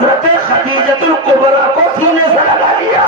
حضرت خدیجۃ الکبریٰ کو سینے سے لگا لیا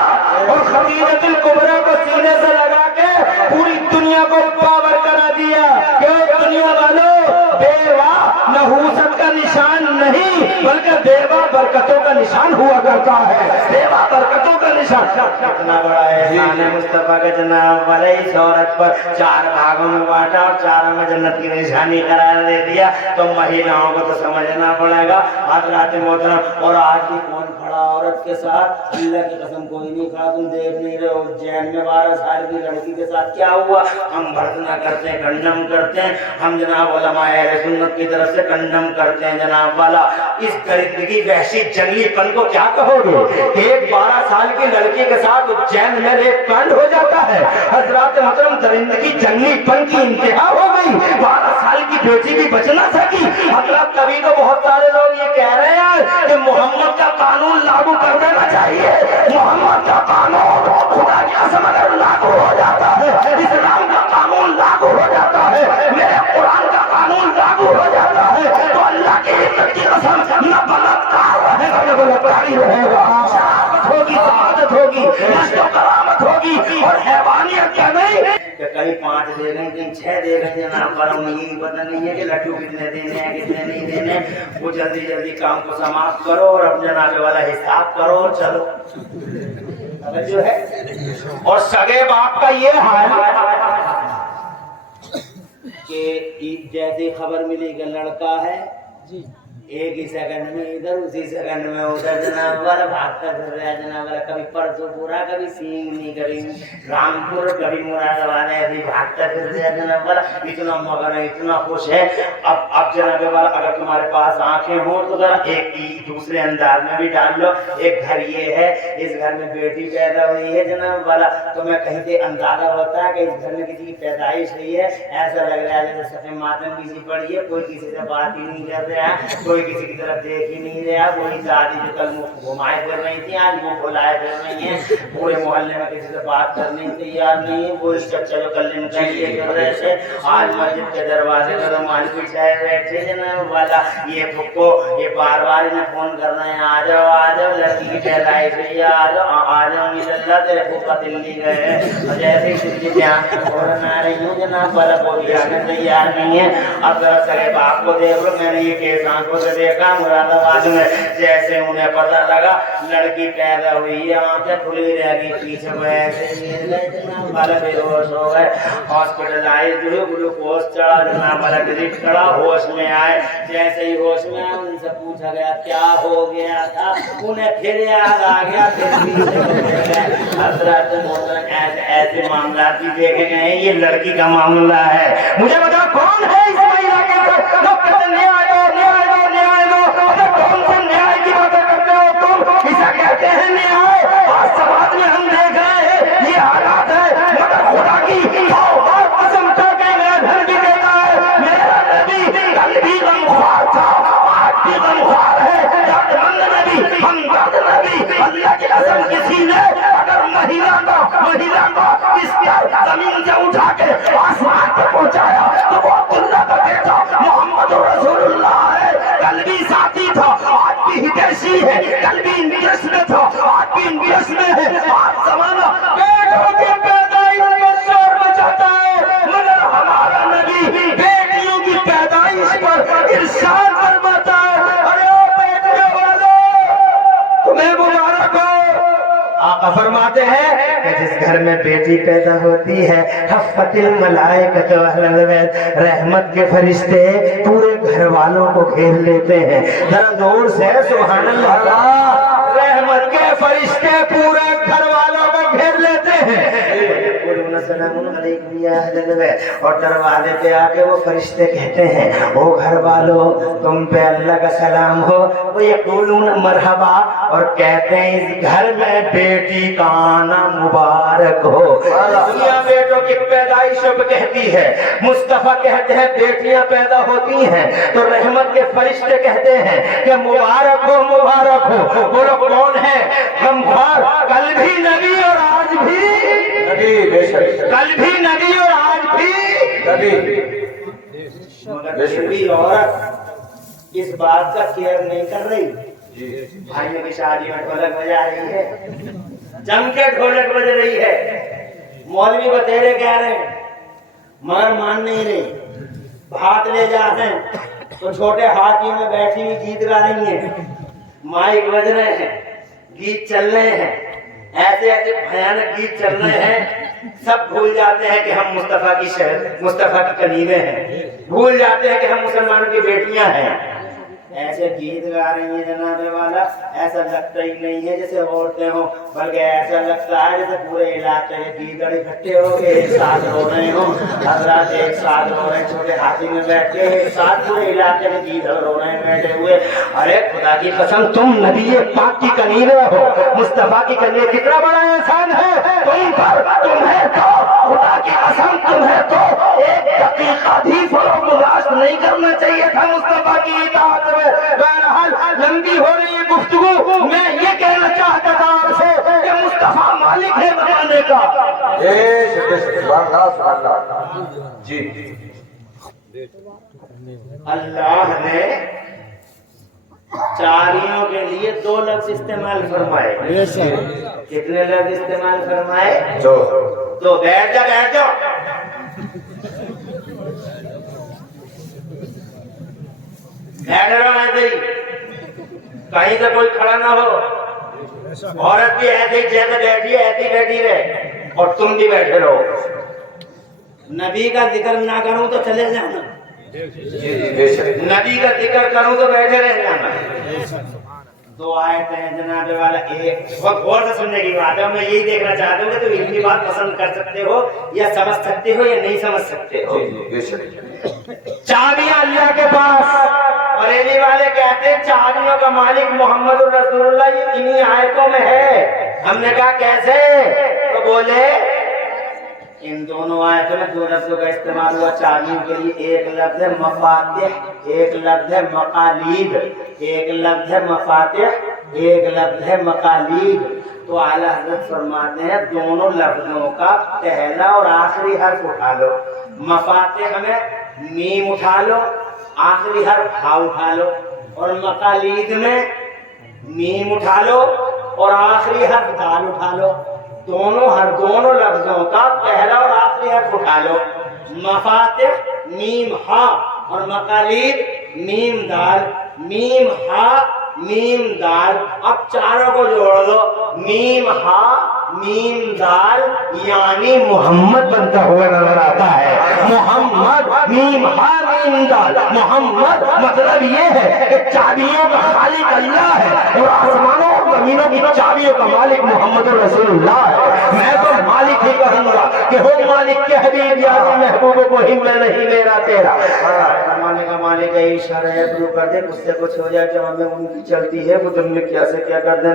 اور خدیجۃ الکبریٰ کو سینے سے لگا کے پوری دنیا کو پاور کرا دیا کہ دنیا والوں بیوہ نحوست کا نشان نہیں بلکہ بیوہ برکتوں کا نشان ہوا کرتا ہے، بیوہ برکتوں کا نشان۔ کتنا بڑا احسان ہے مصطفیٰ کا جناب والا، اس عورت پر 4 بھاگوں میں بانٹا اور 4 میں جنت کی نشانی قرار دے دیا۔ تو مہیلاؤں کو تو سمجھنا پڑے گا حضرات محترم۔ اور آج بھی کون کھڑا عورت کے ساتھ؟ اللہ کی قسم کوئی نہیں کھڑا، تم دیکھ نہیں رہے ہو جین میں 12 سال کی لڑکی کے ساتھ کیا ہوا۔ ہم بھرتنا کرتے ہیں، کنڈم کرتے ہیں، ہم جناب علماء اہل سنت کی طرف سے کنڈم کرتے ہیں جناب والا۔ اس درندگی وحشی جنگلی پن کو کیا کہو گے کہ ایک 12 سال کی لڑکی کے ساتھ جین میں ریپ کانڈ ہو جاتا ہے؟ حضرات محترم درندگی جنگلی پن کی انتہا ہو گئی، 12 سال کی بیٹی بھی بچ نہ سکی۔ حضرات کبھی تو بہت سارے لوگ یہ کہہ رہے ہیں کہ محمد کا قانون لاگو کر دینا چاہیے، محمد کا قانون خدا کی قسم اگر لاگو ہو جاتا ہے، اسلام کا قانون لاگو ہو جاتا ہے، میرے قرآن کا قانون لاگو ہو جاتا ہے تو اللہ کی عزت کی قسم نہ بلاتکار رہے گا نہ بلاتکاری رہے گا، شہادت ہوگی، سعادت ہوگی، عزت و کرامت ہوگی اور حیوانیت کیا نہیں کہ کہیں 5 دے گئے کہیں 6 دے گئے جناب پر انہیں یہ پتہ نہیں ہے کہ لڈو کتنے دینے ہیں کتنے نہیں دینے۔ وہ جلدی جلدی کام کو سماپت کرو اور اپنے جناب والا حساب کرو اور چلو جو ہے۔ اور سگے باپ کا یہ حال کہ جیسی خبر ملی کہ لڑکا ہے ایک ہی سیکنڈ میں ادھر اسی سیکنڈ میں ادھر جناب والا بھاگتا پھر رہا جناب والا، کبھی پرسوں پورا کبھی سینگنی کبھی رامپور کبھی مراد آباد ایسے بھاگتا پھر رہا جناب والا۔ اتنا مگر ہے، اتنا خوش ہے۔ اب جناب والا اگر تمہارے پاس آنکھیں ہوں تو ذرا ایک دوسرے انداز میں بھی ڈال لو۔ ایک گھر یہ ہے، اس گھر میں بیٹی پیدا ہوئی ہے جناب والا، تو میں کہیں سے اندازہ ہوتا ہے کہ اس گھر میں کسی کی پیدائش ہوئی ہے۔ ایسا لگ رہا ہے جیسے صفحے ماتم کسی پڑی ہے، کوئی کسی سے بات ہی نہیں کر رہا ہے، کوئی کسی کی طرف دیکھ ہی نہیں رہا۔ وہی دادی جو کل منہ گھمائے پھر رہی تھی آج منہ کھلائے پھر رہی ہیں۔ پورے محلے میں کسی سے بات کرنے کی تیار نہیں ہے۔ وہی چچا جو کل نکلیے کر رہے تھے آج مسجد کے دروازے پر رومال بچھائے بیٹھے جناب والا۔ یہ پھکو یہ بار بار انہیں فون کرنا ہے آ جاؤ آ جاؤ، لڑکی کی پیدائش ہوئی ہے آ جاؤ آ جاؤ، اللہ تیرے پھوپا دلی گئے اور جیسے ہی دلی دھیان میں فوراً آ رہی ہوں جناب والا، کوئی آنے تیار نہیں ہے۔ اب ذرا سارے باپ کو دیکھ لو، میں نے یہ کیس آنکھوں سے دیکھا مراد آباد میں، جیسے انہیں پتہ لگا لڑکی پیدا ہوئی ہے آنکھیں کھلی رہ گئی، پیچھے ویسے والا بے ہوش ہو گئے، ہاسپٹلائز ہوئے، گلوکوز چڑھا جناب والا، ڈرپ چڑھا، ہوش میں آئے۔ جیسے ہی ہوش میں آئے ان سے پوچھا گیا کیا ہو گیا تھا، انہیں پھر یاد آ گیا، پھر پیچھے ہو گئے۔ حضرات محترم ایسے معاملات بھی دیکھے گئے ہیں، یہ لڑکی کا معاملہ ہے۔ مجھے بتا کون ہے اس مہیلا کے ساتھ لوگ کہتے ہیں نیائے دو نیائے دو نیائے دو، اگر کون سے نیائے کی باتیں کرتے ہو تم؟ اسے کہتے ہیں نیائے۔ آج سماج میں ہم دیکھ رہے ہیں یہ حالات ہے، مگر خدا کی اور قسم کر کے میرا گھر بھی دیتا ہے، میرا نبی کل بھی غمخوار تھا آج بھی غمخوار ہے، درد مند نبی ہمدرد نبی۔ اللہ کی قسم کسی نے اگر مہیلا کو اس پیار زمین سے اٹھا کے آسمان پر پہنچایا تو وہ عبداللہ کا بیٹا محمد رسول اللہ ہے۔ کل بھی ساتھی تھا آج بھی ہتیشی ہے، کل بھی انگلش میں تھا آج بھی انگلش میں ہے۔ آج زمانہ بیٹوں کی پیدائش میں شور مچاتا ہے، مگر ہمارا نبی بیٹیوں کی پیدائش پر ارشاد فرماتا ہے ارے بیٹیوں والو تمہیں مبارک ہو۔ آقا فرماتے ہیں کہ جس گھر میں بیٹی پیدا ہوتی ہے حفت الملائکۃ اہل البیت، رحمت کے فرشتے پورے گھر والوں کو گھیر لیتے ہیں۔ ذرا زور سے سبحان اللہ، رحمت کے فرشتے پورے گھر والوں کو گھیر لیتے ہیں۔ السلام علیکم یا اہل البیت، اور دروازے پہ آ کے وہ فرشتے کہتے ہیں او گھر والوں تم پہ اللہ کا سلام ہو، وہ یقولون مرحبا، اور کہتے ہیں اس گھر میں بیٹی کا آنا مبارک ہو۔ دنیا بیٹوں کی پیدائش اب کہتی ہے، مصطفیٰ کہتے ہیں بیٹیاں پیدا ہوتی ہیں تو رحمت کے فرشتے کہتے ہیں کہ مبارک ہو مبارک ہو۔ وہ لوگ کون ہے؟ غمخوار، کل بھی نبی اور آج بھی کل بھی نبی اور آج بھی نبی، مگر بھی عورت اس بات کا کیئر نہیں کر رہی بھائیوں کی شادی میں ڈھولک بجا رہی ہے، جم کے ڈھولک بج رہی ہے، مولوی بتیرے کہہ رہے ہیں مگر مان نہیں رہی، بھات لے جاتے ہیں تو چھوٹے ہاتھیوں میں بیٹھی ہوئی گیت گا رہی ہیں، مائک بج رہے ہیں، گیت چل رہے ہیں، ایسے ایسے بھیانک گیت چل رہے ہیں، سب بھول جاتے ہیں کہ ہم مصطفیٰ کی شہر مصطفیٰ کی کنیزیں ہیں، بھول جاتے ہیں کہ ہم مسلمانوں کی بیٹیاں ہیں، ایسے گیت گا رہی ہیں جناب والا، ایسا لگتا ہی نہیں ہے جیسے عورتیں ہوں، بلکہ ایسا لگتا ہے جیسے پورے علاقے کے گیدڑ اکٹھے ہو کے ایک ساتھ رو رہے ہوں، حضرات ایک ساتھ رو رہے ہیں، چھوٹے ہاتھی میں بیٹھ کے ایک ساتھ پورے علاقے کے گیدڑ رو رہے ہیں بیٹھے ہوئے، ارے خدا کی قسم تم نبی پاک کی کنیزیں ہو، مصطفیٰ کی کنیزیں، کتنا بڑا احسان ہے تم پر، تمہیں تو خدا کی قسم تمہیں تو ایک دقیقہ بھی فروغ گزاشت نہیں کرنا چاہیے تھا مصطفیٰ کی اطاعت میں۔ بہرحال لمبی ہو رہی ہے گفتگو، میں یہ کہنا چاہتا تھا آپ سے کہ مصطفیٰ مالک ہے زمانے کا۔ جی اللہ نے چاریوں کے لیے 2 لفظ استعمال فرمائے، کتنے لفظ استعمال فرمائے؟ 2۔ بیٹھ جا بیٹھ جا، بیٹھ رہا ایسے ہی، کہیں سے کوئی کھڑا نہ ہو، عورت بھی ایسے ہی جیسے بیٹھی ہے ایسے ہی بیٹھی رہے، اور تم بھی بیٹھے رہو، نبی کا ذکر نہ کروں تو چلے جانا، نبی کا ذکر کروں تو بیٹھے رہ جانا۔ 2 آیتیں ہیں جناب والا، ایک بہت غور سے سننے کی بات ہے، میں یہی دیکھنا چاہتا ہوں کہ تم علمی بات پسند کر سکتے ہو یا سمجھ سکتے ہو یا نہیں سمجھ سکتے ہو۔ چابیاں اللہ کے پاس، بریلی والے کہتے ہیں چابیوں کا مالک محمد رسول اللہ، یہ انہی آیتوں میں ہے۔ ہم نے کہا کیسے؟ تو بولے ان دونوں آیتوں میں 2 لفظوں کا استعمال ہوا چابیوں کے لیے، ایک لفظ ہے مفاتح، ایک لفظ ہے مقالید، ایک لفظ ہے مفاتح، ایک لفظ ہے مقالید۔ تو اعلیٰ حضرت فرماتے ہیں دونوں لفظوں کا پہلا اور آخری حرف اٹھا لو، مفاتح میں میم اٹھا لو، آخری حرف ہا اٹھا لو، اور مقالید میں میم اٹھا لو اور آخری حرف دال اٹھا لو، دونوں لفظوں کا پہلا اور آخری حرف اٹھا لو، مفاتح میم ہا اور مقالید میم دال، میم ہا میم دال، اب چاروں کو جوڑ دو، میم ہا میم دال یعنی محمد بنتا ہوا نظر آتا ہے، محمد میم ہا میم دال، محمد مطلب یہ ہے کہ چابیوں کا خالق اللہ ہے اور آسمانوں اور زمینوں کی چابیوں کا مالک محمد رسول اللہ ہے۔ میں تو مالک ہی کہوں گا کہ ہو مالک کے حبیب یاد محبوب کو ہی میں نہیں میرا تیرا، زمانے کا مالک ہے، اشارہ ہے شروع کر دے، اس سے کچھ ہو جائے کہ ہمیں ان کی چلتی ہے وہ تم نے کیا سے کیا کر دیں،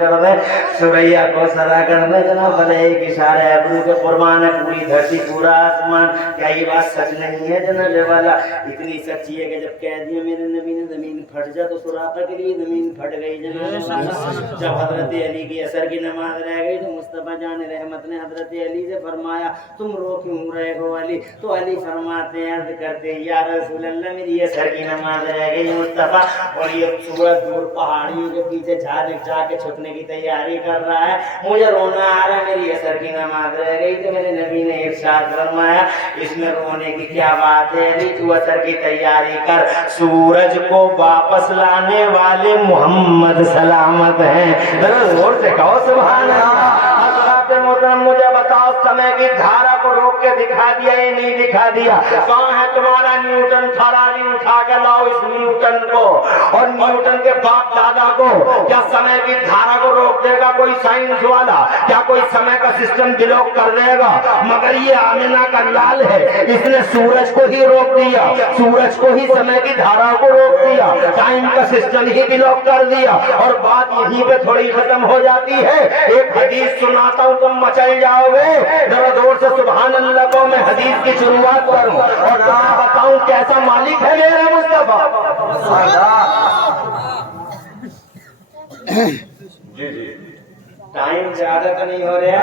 کر دیں سوریا کو سرا کر دیں جناب، بھلے ایک اشارہ ہے ابرو کے قربان ہے پوری دھرتی پورا آسمان، کیا یہ بات سچ نہیں ہے جناب والا؟ اتنی سچی ہے کہ جب کہہ دیا میرے نبی نے زمین پھٹ جا تو سراقہ کے لیے زمین پھٹ گئی جناب والا۔ جب حضرت علی کی عصر کی نماز رہ گئی تو مصطفیٰ جان رحمت نے حضرت علی سے فرمایا تم رو کیوں رہے ہو علی؟ تو علی فرماتے ہیں عرض کرتے یا رسول اللہ میری عصر کی نماز رہ گئی مصطفیٰ، اور یہ سورج دور پہاڑیوں کے پیچھے جا کے چھپنے کی تیاری کر رہا ہے، مجھے رونا آ رہا ہے، میری عصر کی نماز رہ گئی۔ تو میرے نبی نے ارشاد فرمایا اس میں رونے کی کیا بات ہے علی، تو عصر کی تیاری کر، سورج کو واپس لانے والے محمد سلامت ہیں، ذرا زور سے کہو سبحان اللہ۔ محترم مجھے بتاؤ سمے کی دھارا کو روک کے دکھا دیا یا نہیں دکھا دیا؟ کہاں ہے تمہارا نیوٹن؟ فراری اٹھا کے لاؤ اس نیوٹن کو اور نیوٹن کے باپ دادا کو۔ کیا سمے کی دھارا کو روک دے گا کوئی سائنس والا؟ کیا کوئی سمے کا سسٹم بلاک کر دے گا؟ مگر یہ آمنہ کا لال ہے، اس نے سورج کو ہی روک دیا، سورج کو ہی سمے کی دھارا کو روک دیا، ٹائم کا سسٹم ہی بلاک کر دیا، اور بات یہیں پہ تھوڑی ختم ہو جاتی ہے۔ ایک حدیث سناتا ہوں تم مچل جاؤ گے، ذرا زور سے سبحان اللہ کو میں حدیث کی شروعات کروں اور ذرا بتاؤں کیسا مالک ہے میرا مصطفیٰ۔ جی ٹائم زیادہ تو نہیں ہو رہا،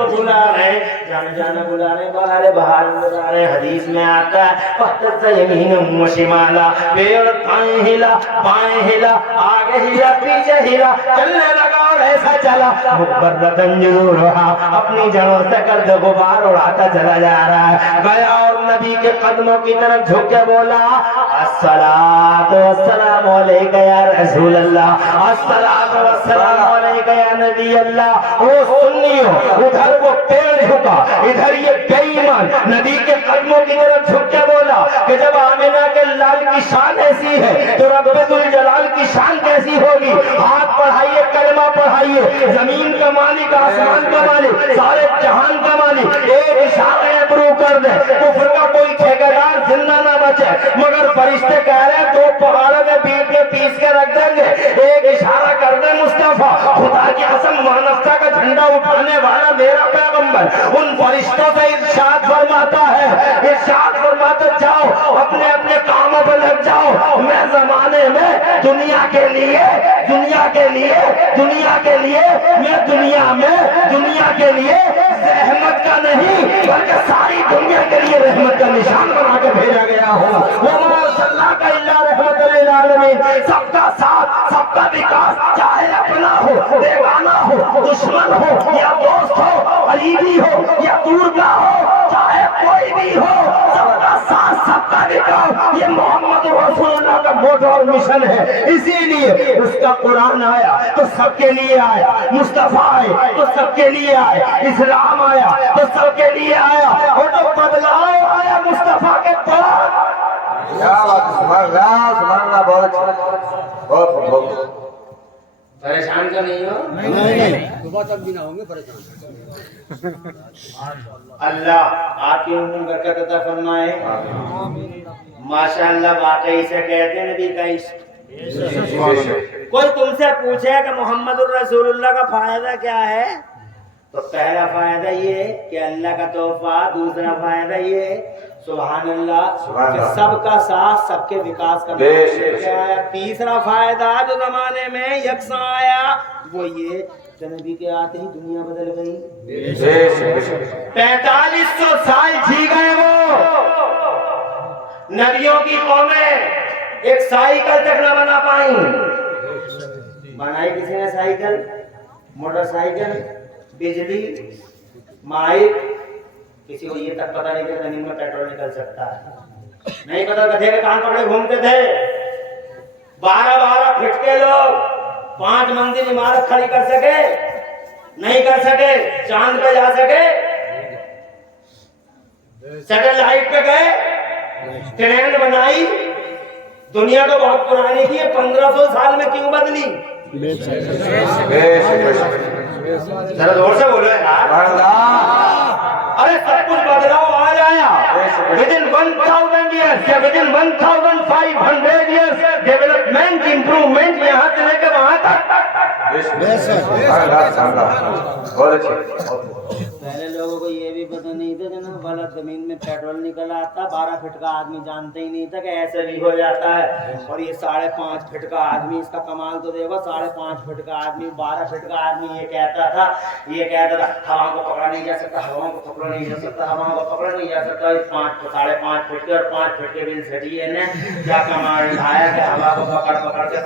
کو بلا رہے جانے جانے بلا رہے باہر باہر بلا رہے حدیث میں آتا ہے وقت یمین و شمالا پیر دائیں ہلا بائیں ہلا آگے ہلا پیچھے ہلا چلنے لگا اور ایسا چلا مبرتن جذورھا اپنی جڑوں سے گرد غبار اڑاتا چلا جا رہا ہے گیا اور نبی کے قدموں کی طرف جھک کے بولا الصلاۃ والسلام علیک یا رسول اللہ الصلاۃ والسلام علیک یا نبی اللہ وہ سنیو ادھر وہ پیڑ جھکا ادھر یہ بے ایمان نبی کے قدموں کی طرف جھک کے بولا کہ جب آمنہ کے لال کی شان ایسی ہے تو رب ذوالجلال کی شان کیسی ہوگی ہاتھ پڑھائیے کلمہ پڑھائیے زمین کا مالک آسمان کا مالک سارے جہان کا مالک ایک اشارہ ابرو کر دے کفر کا کوئی ٹھیکیدار زندہ نہ بچے مگر فرشتے کہہ رہے ہیں دو پہاڑوں میں بیٹ کے پیس کے رکھ دیں گے ایک اشارہ کر دے مصطفیٰ خدا کی قسم مانوتا کا جھنڈا اٹھانے والا میرا پیغمبر ان فرشتوں سے ارشاد فرماتا ہے ارشاد فرماتا جاؤ اپنے اپنے کاموں پہ لگ جاؤ میں زمانے میں دنیا کے لیے میں دنیا کے لیے رحمت کا نہیں بلکہ ساری دنیا کے لیے رحمت کا نشان بنا کے بھیجا گیا ہوں وما صلی کا اللہ رحمت للعالمین سب کا ساتھ سب کا وکاس چاہے اپنا ہو بیگانہ ہو دشمن ہو یا دوست ہو قریبی ہو یا دور کا ہو چاہے کوئی بھی ہو سب کا ساتھ سب کا وکاس یہ محمد رسول اللہ کا موٹو اور مشن ہے اسی لیے اس کا قرآن آیا تو سب کے لیے آیا مصطفیٰ آئے تو سب کے لیے آیا اسلام آیا تو سب کے لیے آیا اور جو بدلاؤ آیا مصطفیٰ کے بعد سبحان اللہ بہت اچھا بہت پریشان تو نہیں ہو نہیں صبح تک بھی نہ ہوں گے پریشان اللہ آپ کی عمر برکت عطا فرمائے ماشاءاللہ واقعی سے کہتے ہیں نبی کا عشق کوئی تم سے پوچھے کہ محمد الرسول اللہ کا فائدہ کیا ہے تو پہلا فائدہ یہ کہ اللہ کا تحفہ دوسرا فائدہ یہ سبحان اللہ کہ سب کا ساتھ سب کے وکاس کا آیا تیسرا فائدہ جو زمانے میں یکساں آیا وہ یہ کہ نبی کے آتے ہی دنیا بدل گئی 4500 سال جی گئے وہ نبیوں کی قومیں ایک سائیکل تک نہ بنا پائیں بنائی کسی نے سائیکل موٹر سائیکل بجلی مائک کسی کو یہ تک پتا نہیں کہ زمین میں پیٹرول نکل سکتا ہے نہیں پتا گدھے کے کان پکڑے گھومتے تھے 12 فٹ کے لوگ 5 منزل عمارت کھڑی کر سکے نہیں کر سکے چاند پہ جا سکے سیٹلائٹ پہ گئے ٹرین بنائی دنیا تو بہت پرانی تھی 1500 سال میں کیوں بدلی ذرا زور سے بولو یار ارے سب کچھ بدلاؤ آ جایا within 1000 years یا within 1500 years ڈیولپمنٹ امپروومنٹ یہاں سے لے کے وہاں تک پہلے لوگوں کو یہ بھی پتہ نہیں تھا کہ نا بھلا زمین میں پیٹرول نکل آتا 12 فٹ کا آدمی جانتے ہی نہیں تھا کہ ایسے بھی ہو جاتا ہے اور یہ 5.5 فٹ کا آدمی اس کا کمال تو دیکھو 5.5 فٹ کا آدمی 12 فٹ کا آدمی یہ کہتا تھا ہواؤں کو پکڑا نہیں جا سکتا ہواؤں کو پکڑا نہیں جا سکتا ہواؤں کو پکڑا نہیں جا سکتا 5.5 فٹ کے اور 5 فٹ کے بل سٹیے نے کیا کمال ڈھایا کہ ہوا کو پکڑ کے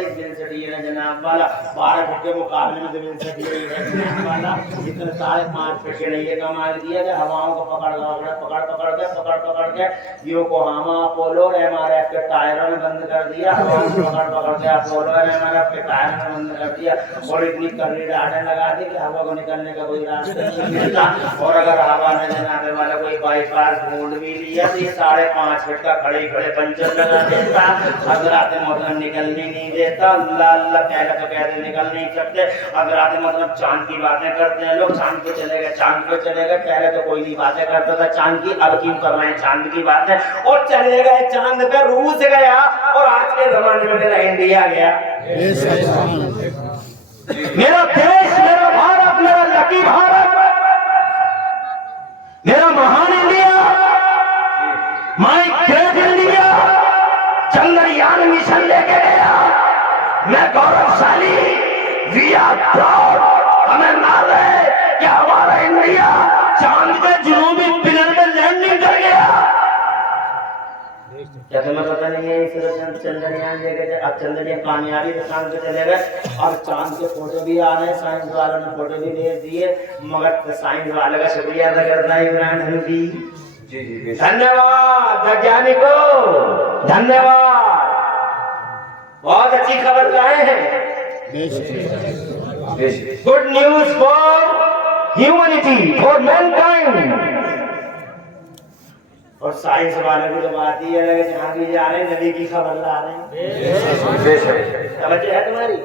اس بل سٹیے نے جناب والا 12 فٹ کے مقابلے میں بل سٹیے ہے جناب والا جتنے 5.5 فٹ کے نے یہ کمال کیا کہ ہواؤں کو پکڑ کے یوکوہاما اپولو اور MRF کے ٹائروں نے بند کر دیا ہواؤں کو پکڑ کے اپولو اور MRF کے ٹائروں نے بند کر دیا اور اتنی کڑی راڈیں لگا دی کہ ہوا کو نکلنے کا کوئی راستہ نہیں ملتا اور اگر ہوا نے جناب والا کوئی بائی پاس ڈھونڈ بھی لیا تو یہ 5.5 فٹ کا کھڑے پنچر لگا دیتا حضرات محترم نکلنے نہیں دیتا اللہ پہلے تو کہتے نکل نہیں سکتے حضرات محترم چاند کی باتیں کرتے ہیں لوگ چاند پہ چلے گئے پہلے تو کوئی نہیں باتیں کرتا تھا چاند کی اب کیوں کر رہے ہیں چاند کی باتیں اور چلے گئے چاند پہ روس گیا اور آج کے زمانے میں میرا انڈیا گیا میرا دیش میرا بھارت میرا لکی بھارت میرا مہان India my great India Chandrayaan mission لے کے گیا میں گورو شالی وی آر پراؤڈ ہمیں نعرے کہ ہمارا انڈیا چاند کے جنوبی پلر میں لینڈنگ کر گیا. کیا تمہیں پتہ نہیں ہے اس چندریان لے گئے؟ اب چندریان کامیابی سے چاند پہ چلے گئے اور چاند کے فوٹو بھی آ رہے ہیں. سائنس والوں نے فوٹو بھی بھیج دیے مگر سائنس والے کا شکریہ ادا کرنا ہے عمران حنفی. جی جی دھنیہ واد ویگیانکوں، دھنیہ واد. بہت اچھی خبر لائے ہیں. Good news for humanity, for mankind. اور سائنس والوں کی تو بات ہی الگ ہے، جہاں بھی جا رہے ہیں نبی کی خبر لا رہے ہیں. توجہ ہے تمہاری؟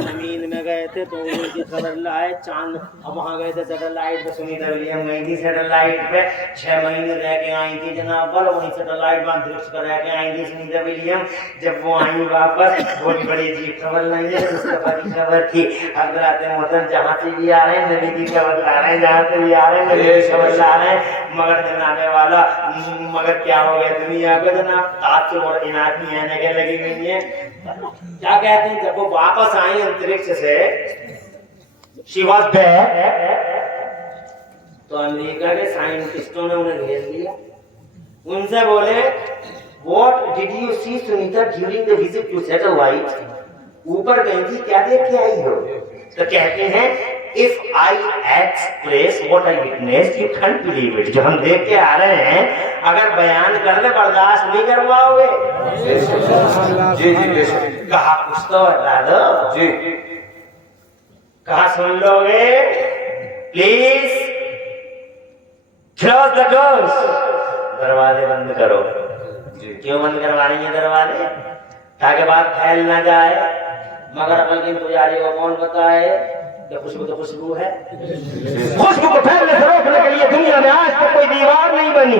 زمین میں گئے تھے تو ان کی خبر لائے. چاند اب وہاں گئے تھے سیٹلائٹ پہ. سنیتا ولیم گئی تھی سیٹلائٹ پہ 6 مہینے رہ کے آئی تھی جناب پر. وہیں سیٹلائٹ میں انترکش پر رہ کے آئی تھی سنیتا ولیم. جب وہ آئی واپس بہت بڑی عجیب خبر لائی ہے. مصطفیٰ کی خبر تھی. حضرات محترم جہاں سے بھی آ رہے ہیں نبی کی خبر لا رہے ہیں، جہاں سے بھی آ رہے ہیں نبی کی خبر لا رہے ہیں. مگر جناب والا مگر کیا ہو گیا دنیا کو جناب؟ تعصب اور اناد کی عینکیں لگی ہوئی ہیں. کیا کہتے ہیں جب وہ واپس آئی انترکش سے she was back تو امریکہ کے سائنٹسٹوں نے انہیں بھیج دیا. ان سے بولے what did you see Sunita during the visit to satellite؟ اوپر گئی تھی کیا دیکھ کے آئی ہو؟ تو کہتے ہیں if I express what I witnessed you can't believe it. جو ہم دیکھ کے آ رہے ہیں اگر بیان کر لے برداشت نہیں کر پاؤ گے. جی جی بے شک. کہا کچھ تو بتا دو. جی کہا سن لو گے پلیز کلوز دا ڈورز. دروازے بند کرو. کیوں بند کروا رہی ہیں دروازے؟ تاکہ بات پھیل نہ جائے. مگر عقل کی پجاری کو کون بتائے کہ خوشبو تو خوشبو ہے. خوشبو کو پھیلنے سے روکنے کے لیے دنیا میں آج تک کوئی دیوار نہیں بنی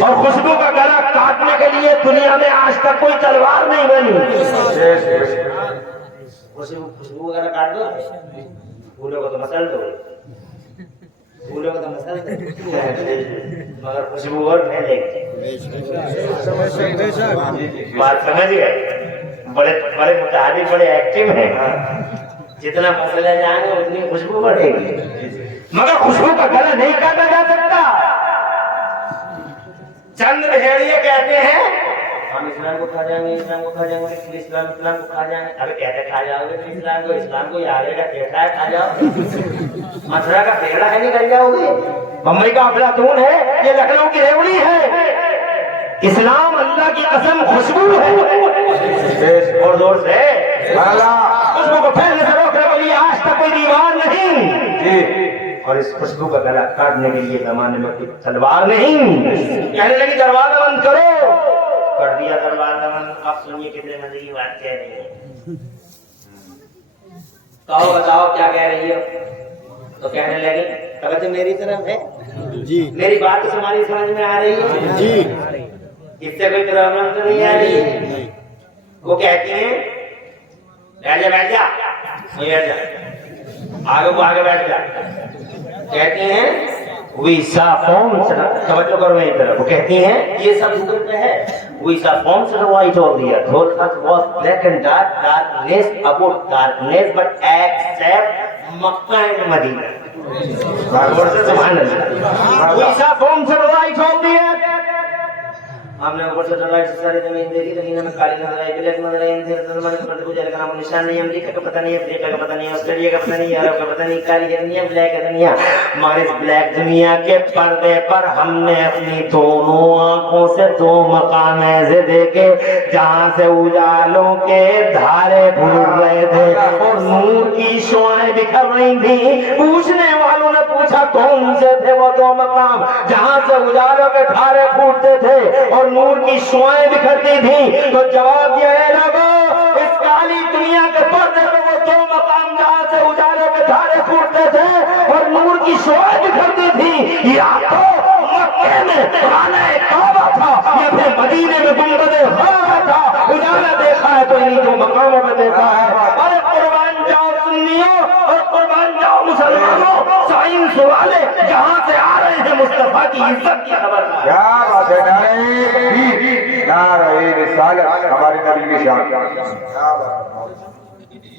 اور خوشبو کا گلا کاٹنے کے لیے دنیا میں آج تک کوئی تلوار نہیں بنی. خوشبو کا گلا کاٹ دو، پھولوں کو تو مسل دو، پھولوں کو تو مسل دو مگر خوشبو اور پھیلے گی. بات سمجھ گئے؟ بڑے بڑے متحرک بڑے ایکٹیو ہیں. جتنا مسئلہ جائیں گے اتنی خوشبو بڑھے گی. مگر خوشبو کا گلا نہیں کاٹا جا سکتا. چند بھیڑیے کہتے ہیں ہم اسلام کو کھا جائیں گے، اسلام کو کھا جائیں گے، اسلام کو کھا جائیں گے. ابھی کہتے کھا جاؤ گے اسلام کو آگے کا پیٹا ہے کھا جاؤ. مسرا کا پیڑا ہے نکل جاؤ گے. بمبئی کا افلاطون ہے، یہ لکھنؤ کی ریوڑی ہے. اسلام اللہ کی قسم خوشبو ہے. اور زور سے خوشبو کو پھیلنے سے روکنے کے لیے آج تک کوئی دیوار نہیں اور اس خوشبو کا گلا کاٹنے کے لیے زمانے میں کوئی تلوار نہیں. کہنے لگی دروازہ بند کرو. کر دیا دروازہ بند. اب سنیے کتنے مزے کی بات کہہ رہی ہے. کہو بتاؤ کیا کہہ رہی ہو؟ تو کہنے لگی توجہ میری طرف ہے جی. میری بات تمہاری سمجھ میں آ رہی ہے جی؟ اس سے کوئی پرابلم تو نہیں آ رہی ہے؟ وہ کہتی ہیں بیٹھ جا بیٹھ جا بیٹھ جا آگے بیٹھ جا. کہتی ہیں we saw forms. توجہ کرو میری طرف. وہ کہتی ہیں یہ سب گوگل پہ ہے. we saw forms of white all the earth. Whole earth was black and dark, darkness about darkness, but except Makkah and Medina. سبحان اللہ. we saw forms of white all the earth. ہم نے اوپر سے satellite سے ساری زمین دیکھی. زمین میں کالی نظر آئی، بلیک نظر آئی، کا نام نشان نہیں. امریکہ کا پتہ نہیں، افریقہ کا پتہ نہیں، آسٹریلیا کا پتہ نہیں، یورپ کا پتہ نہیں. کالی ہے دنیا، بلیک ہے دنیا. مگر اس بلیک دنیا کے پردے پر ہم نے اپنی دونوں آنکھوں سے 2 مقام ایسے دیکھے جہاں سے اجالوں کے دھارے پھوٹ رہے تھے اور نور کی شعاعیں بکھر رہی تھیں. پوچھنے والوں نے پوچھا کون سے تھے وہ 2 مقام جہاں سے اجالوں کے دھارے پھوٹتے تھے اور نور کی شعاعیں بکھرتی تھیں؟ تو جواب یہ ہے لوگوں اس کالی دنیا کے پردے پر وہ 2 مقام جہاں سے اجالوں کے دھارے پھوٹتے تھے اور نور کی شعاعیں بکھرتی تھیں، یا تو مکے میں خانہ کعبہ تھا یا پھر مدینے میں گنبد خضرا تھا. اجالا دیکھا ہے تو انہیں 2 مقاموں میں دیکھا ہے. ارے قربان جاؤ سنیوں اور قربان جاؤ مسلمانوں. سائنس والے جہاں سے آ رہے ہیں مصطفیٰ کی عزت کی خبر. کیا بات ہے. نعرہ رسالت ہمارے نبی کی شان.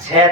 6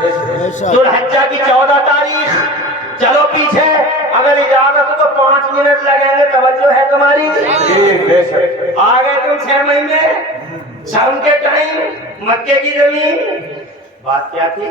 ذوالحجہ کی 14 تاریخ. چلو پیچھے اگر اجازت ہو تو 5 منٹ لگیں گے. توجہ ہے تمہاری؟ آگے تم 6 مہینے شام کے ٹائم مکے کی زمین. بات کیا تھی؟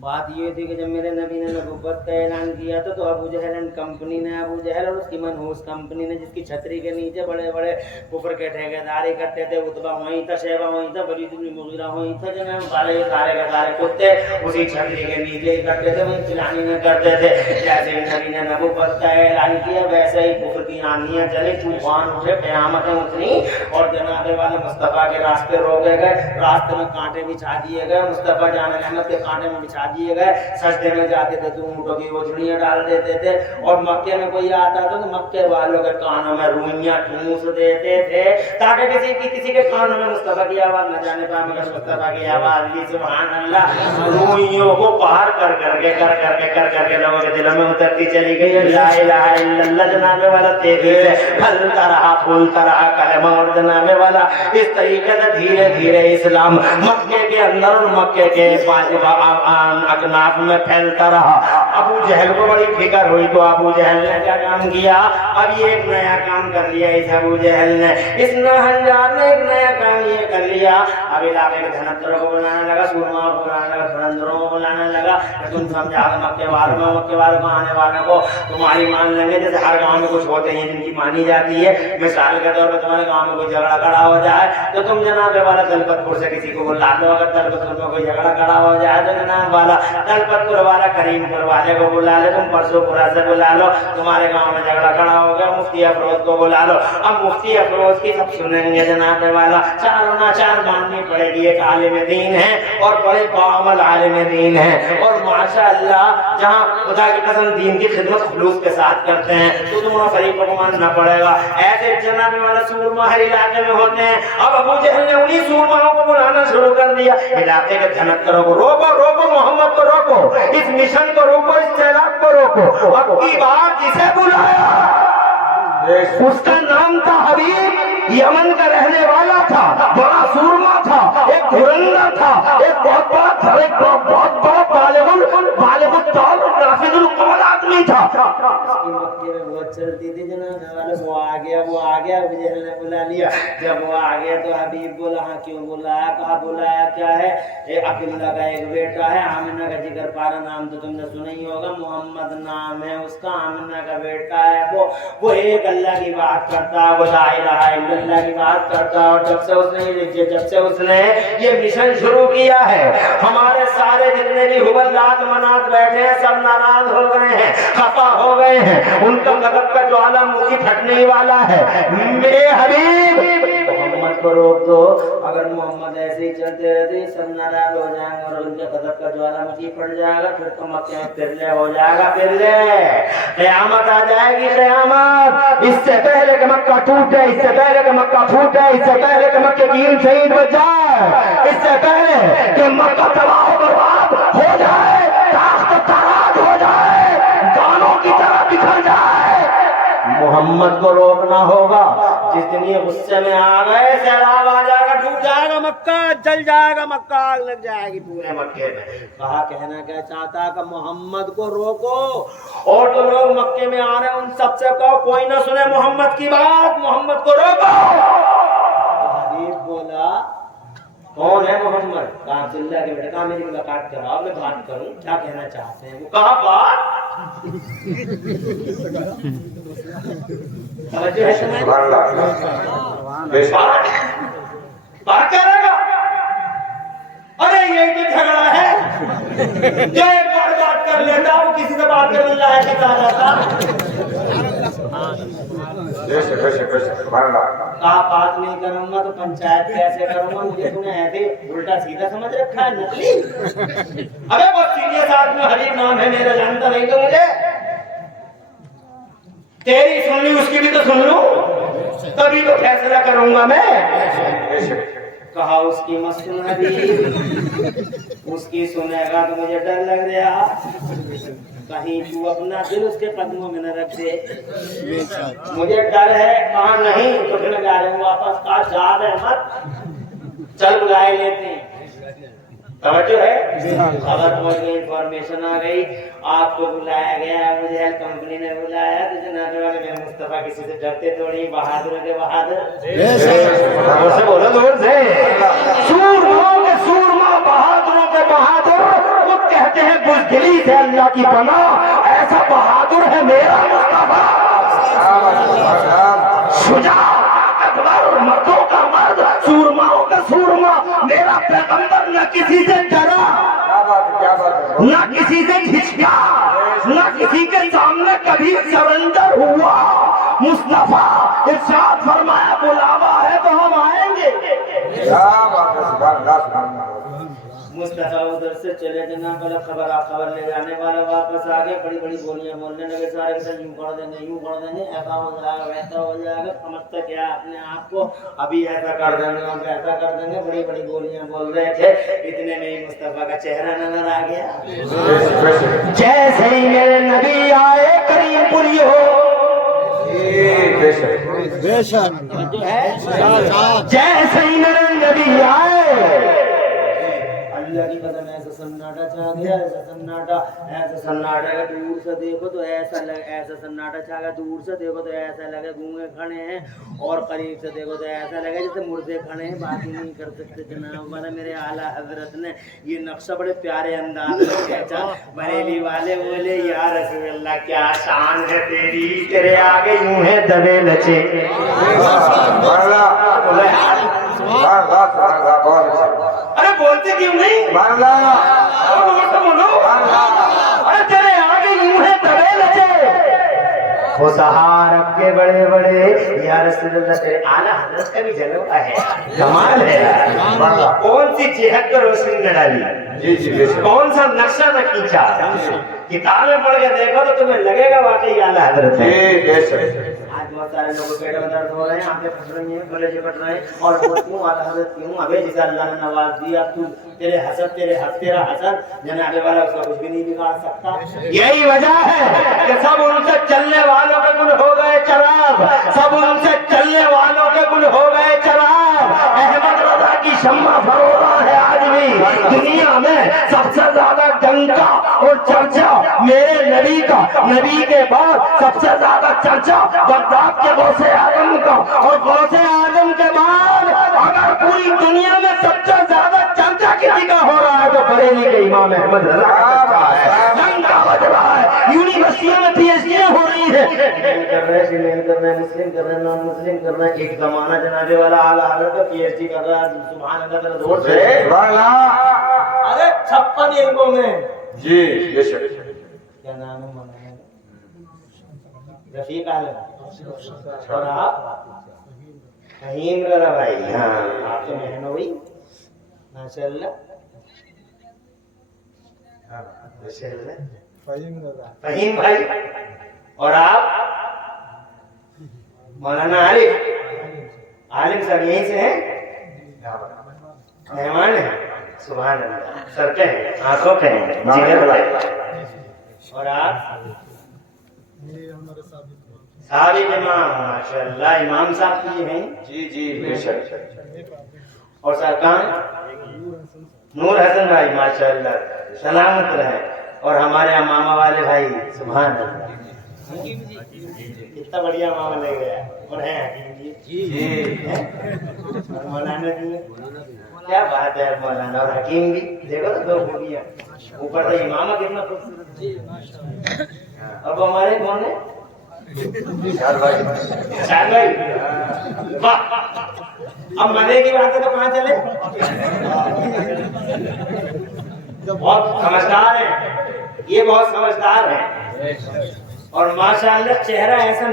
بات یہ تھی کہ جب میرے نبی نے نبوت کا اعلان کیا تھا تو ابو جہل اینڈ کمپنی نے، ابو جہل اور اس کی منحوس کمپنی نے، جس کی چھتری کے نیچے بڑے بڑے کفر کے ٹھیکیداری کرتے تھے، عتبہ وہیں تھا، شیبہ وہیں تھا، ولید بن مغیرہ وہیں تھا، جنہیں سارے کے سارے کتے اسی چھتری کے نیچے ہی کرتے تھے، وہیں چلانی نہ کرتے تھے. جیسے ہی نبی نے نبوت کا اعلان کیا ویسے ہی کفر کی آندیاں چلی، طوفان اٹھے، قیامتیں اتری اور جناب والے مصطفیٰ کے راستے روکے گئے، راستے میں کانٹے بچھا دیے گئے، مصطفیٰ جان احمد کے کانٹے میں بچھا دیے گئے. سجدے میں جاتے تھے تو اونٹوں کی اوجھڑیاں ڈال دیتے تھے، اور مکے میں کوئی آتا تھا تو مکے والوں کے کانوں میں روئیاں ٹھوس دیتے تھے تاکہ کسی کے کانوں میں مصطفیٰ کی آواز نہ جانے پائے، مگر مصطفیٰ کی آواز بھی سبحان اللہ روئیوں کو پار کر کے لوگوں کے دلوں میں اترتی چلی گئی. لا الہ الا اللہ جناب والا تیزی سے پھلتا رہا پھولتا رہا کلمہ، اور جناب والا اس طریقے سے دھیرے دھیرے اسلام مکے کے اندر اور مکے کے اکناف میں پھیلتا رہا. ابو جہل کو بڑی فکر ہوئی تو ابو جہل نے کیا کام کیا؟ اب یہ ایک نیا کام کر لیا اس ابو جہل نے، اس نہنجار نے ایک نیا کام یہ کر لیا. اب علاقے کے دھنتروں کو بلانے لگا، سورما کو بلانے لگا، سرندروں کو بلانے لگا کہ تم سمجھا مکے والوں کو آنے والوں کو تمہاری مان لیں گے. جیسے ہر گاؤں میں کچھ ہوتے ہیں جن کی مانی جاتی ہے، مثال کے طور پر تمہارے گاؤں میں کوئی جھگڑا کھڑا ہو جائے تو تم جناب والا دلپت پور سے کسی کو بلا دو. اگر دلپت پور میں کوئی جھگڑا کھڑا ہو جائے تو جناب والا دلپت پور والا کریم پور والے کو بلا لے، تم پرسوں پورا سے بلا لو. تمہارے گاؤں میں جھگڑا کھڑا ہو گیا، مفتی افروز کو بلا لو. اب مفتی افروز کی سب سنیں گے جناب والا، چاروں نہ چار ماننی پڑے گی. ایک عالم دین ہے اور بڑے باعمل عالم دین ہے، اور ماشاء اللہ جہاں خدا کی قسم دین کی خدمت خلوص کے ساتھ کرتے ہیں تو تمہارا فریقوں کو ماننا پڑے گا. ایسے جناب والا سورما ہر علاقے میں ہوتے ہیں. اب ابو جہل نے انہی سورماؤں کو بلانا شروع کر دیا. علاقے کے دھنکروں کو روکو روکو، محمد کو روکو، اس مشن کو روکو، اس سیلاب کو روکو. اب کی بات جسے بلایا اس کا نام تھا حبیب، یمن کا رہنے والا تھا، بڑا سورما تھا، ایک دھرندر تھا، ایک بہت بڑا بالغ الطول نافذ القول آدمی تھا. مکے میں بہت چلتی تھی جناب والا. وہ آ گیا ابو جہل نے بلا لیا. جب وہ آ گیا تو حبیب بولا ہاں کیوں بلایا؟ کہا بلایا کیا ہے؟ عبداللہ کا ایک بیٹا ہے، آمنہ کا جگر پارا نام تو تم نے سنا ہی ہوگا، محمد نام ہے اس کا، آمنہ کا بیٹا ہے. وہ ایک اللہ کی بات کرتا ہے، وہ لا الہ الا اللہ کی بات کرتا ہے. اور جب سے اس نے یہ مشن شروع کیا ہے، ہمارے سارے جتنے بھی حبلات منات بیٹھے ہیں سب ناراض ہو گئے ہیں، خفا ہو گئے ہیں. ان کا غضب کا جوالا مکھی پھٹنے والا ہے. میرے حبیب محمد کو روک دو. اگر محمد ایسے ہی چلتے رہتے سب ناراض ہو جائیں گے اور ان کے غضب کا جوالا مکھی پھٹ جائے گا، پھر تو مکے میں پھرلے ہو جائے گا. پھرلے قیامت آ جائے گی. قیامت اس سے پہلے کہ مکہ ٹوٹے، اس سے پہلے کہ مکہ پھوٹے، اس سے پہلے کہ مکے کی اینٹ شہید بچ جائے، اس سے پہلے کہ مکہ تباہ و برباد ہو جائے، تاخت تاراج ہو جائے، گانوں کی طرح بکھر جائے، محمد کو روکنا ہوگا. جس دن یہ غصے میں آ گئے سیلاب آ جائے گا، ڈوب جائے گا مکہ، جل جائے گا مکہ، آگ لگ جائے گی پورے مکے میں. کہا کہنا کیا چاہتا کہ محمد کو روکو، اور جو لوگ مکے میں آ رہے ہیں ان سب سے کہو کوئی نہ سنے محمد کی بات، محمد کو روکو. حبیب بولا کون ہے محمد؟ کہا عبداللہ کے بیٹا. کہا میری ملاقات کراؤ، میں بات کروں، کیا کہنا چاہتے ہیں؟ وہ کہا بات توجہ ہے بات کرے گا. ارے یہ تو جھگڑا ہے، جو ایک بات کر لیتا وہ کسی سے بات کر اللہ ہے کہ کہا جاتا. کہا بات نہیں کروں گا تو پنچایت کیسے کروں گا؟ مجھے تم نے ایسے الٹا سیدھا سمجھ رکھا ہے، نقلی. ابے بہت سیریس آدمی، حبیب نام ہے میرا، جانتا نہیں تو مجھے. تیری سن لی اس کی بھی تو سن لوں، تبھی تو فیصلہ کروں گا میں. کہا اس کی مت سن حبیب، اس کی سنے گا تو مجھے ڈر لگ رہا، کہیں تو اپنا دل اس کے قدموں میں نہ رکھ دے، مجھے ڈر ہے. کہا نہیں تو پھر میں جا رہا ہوں واپس. کہا جا رہے مت، چل بلائے لیتے ہیں. توجہ ہے خبر پہنچ گئی انفارمیشن آ گئی آپ کو بلایا گیا مجھے ہیل کمپنی نے بلایا تو جناب والے میں مصطفیٰ کسی سے ڈرتے تھوڑی بہادروں کے بہادر سے بولو دور سے سورماؤں کے سورما بہادروں کے بہادر وہ کہتے ہیں بزدلی سے اللہ کی پناہ ایسا بہادر ہے میرا مصطفیٰ شجاع اکبر مردوں کا مرد سورماؤں کا سورما میرا پیغمبر نہ کسی سے ڈرا نہ کسی سے جھجکا نہ کسی کے سامنے کبھی سرنڈر ہوا مصطفیٰ ارشاد فرمایا بلاوا ہے تو ہم آئیں گے مصطفیٰ ادھر سے چلے جناب والا خبر لے جانے والا واپس آ گئے بڑی بڑی بولیاں بولنے لگے سارے یوں کر دیں گے ایسا ہو جائے گا ویسا ہو جائے گا سمجھتا کیا اپنے آپ کو ابھی ایسا کر دیں گے ہم ایسا کر دیں گے بڑی بڑی بولیاں بول رہے تھے اتنے میں ہی مصطفیٰ کا چہرہ نظر آ گیا جیسے ہی میرے نبی آئے کریم پوری ہو جیسے ہی میرے نبی آئے اللہ کی قدم ایسا سناٹا چھا گیا ایسا سناٹا کا دور سے دیکھو تو ایسا سناٹا چھا گیا دور سے دیکھو تو ایسا لگے گونگے کھڑے ہیں اور قریب سے دیکھو تو ایسا لگے جیسے مردے کھڑے ہیں بات ہی نہیں کر سکتے جناب والا میرے اعلیٰ حضرت نے یہ نقشہ بڑے پیارے انداز میں کھینچا بریلی والے بولے یا رسول اللہ کیا شان ہے تیری تیرے آگے یوں ہے دبے لچے ارے بولتے کیوں نہیں ارے تیرے آگے یوں ہے دبے لچے وہ سہارب کے بڑے بڑے یا رسول اللہ تیرے اعلیٰ حضرت کا بھی جلوہ ہے کمال ہے کون سی جہت پر روشنی نہ ڈالی کون سا نقشہ نہ کھینچا کتابیں پڑھ کے دیکھو تو تمہیں لگے گا واقعی اعلیٰ حضرت ہے آج بہت سارے لوگوں پیٹ میں درد ہو رہے ہیں آنکھیں پھٹ رہی ہیں گلے سے پھٹ رہے ہیں اور کیوں اعلیٰ حضرت کیوں ابے جسے اللہ نے نواز دیا تو تیرے حسد تیرا حسد جناب والا اس کا کچھ بھی نہیں بگاڑ سکتا یہی وجہ ہے کہ سب ان سے چلنے والوں کے گل ہو گئے چراغ سب ان سے چلنے والوں کے گل ہو گئے چراغ احمد رضا کی شمع فروغاں ہے آج بھی دنیا میں سب سے زیادہ ڈنکا اور چرچا میرے نبی کا نبی کے بعد سب سے زیادہ چرچا بغداد کے غوث اعظم کا اور غوث اعظم کے بعد اگر پوری دنیا میں سب سے زیادہ چرچا کسی کا ہو رہا ہے تو بریلی کے امام احمد رضا ڈنکا بج رہا ہے یونیورسٹیوں میں پی ایچ ڈی ہو رہی ہے کر رہے فیمیل کر رہے مسلم کر رہے نان مسلم کر رہے ایک زمانہ جناب والا اعلیٰ حضرت کا پی ایچ ڈی کر رہا ہے سبحان اللہ ذرا زور سے ارے 56 انگوں میں جی بے شک کیا نام ہے مولانا رفیق عالم اور آپ فہیم رضا بھائی ہاں آپ تو مہن ہوئی ماشاء اللہ ماشاء اللہ فہیم بھائی اور آپ مولانا عالم صاحب یہیں سے ہیں مہمان ہیں سبحان اللہ سر پہ ہیں آنکھوں پہ ہیں جگر پہ اور آپ صاحب امام ماشاء اللہ امام صاحب کی ہیں جی بے شک اور سرکان نور حسن بھائی ماشاء اللہ سلامت رہے اور ہمارے ماما والے بھائی سبحان اللہ کتنا بڑھیا ماما لے گیا اور ہیں حکیم جی اور مولانا جی کیا بات ہے مولانا اور حکیم بھی دیکھو تو دو خوبیاں اوپر سے امامہ کتنا خوبصورت اور وہ ہمارے کون ہے شاہ بھائی واہ اب مزے کی بات ہے تو کہاں چلے بہت سمجھدار ہیں یہ بہت سمجھدار ہیں اور ماشاءاللہ چہرہ ایسا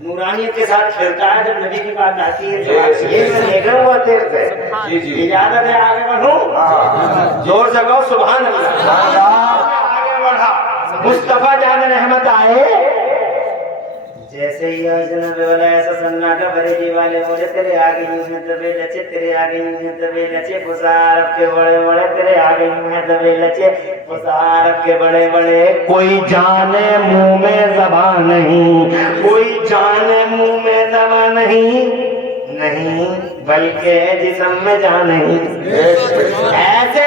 نورانیت کے ساتھ کھلتا ہے جب نبی کی بات آتی ہے یہ میں دیکھ رہا ہوا دیر سے اجازت ہے آگے بڑھوں زور سے کہو سبحان اللہ آگے بڑھا مصطفیٰ جان رحمت آئے جیسے ہی جناب والا ایسا سناٹا بریلی والے بولے تیرے آگے یوں ہے دبے لچے تیرے آگے یوں ہے دبے لچے عرب کے بڑے بڑے تیرے آگے یوں ہے دبے لچے عرب کے بڑے بڑے کوئی جانے منہ میں زبان نہیں کوئی جانے منہ میں زبان نہیں بلکہ جسم میں جان نہیں ایسے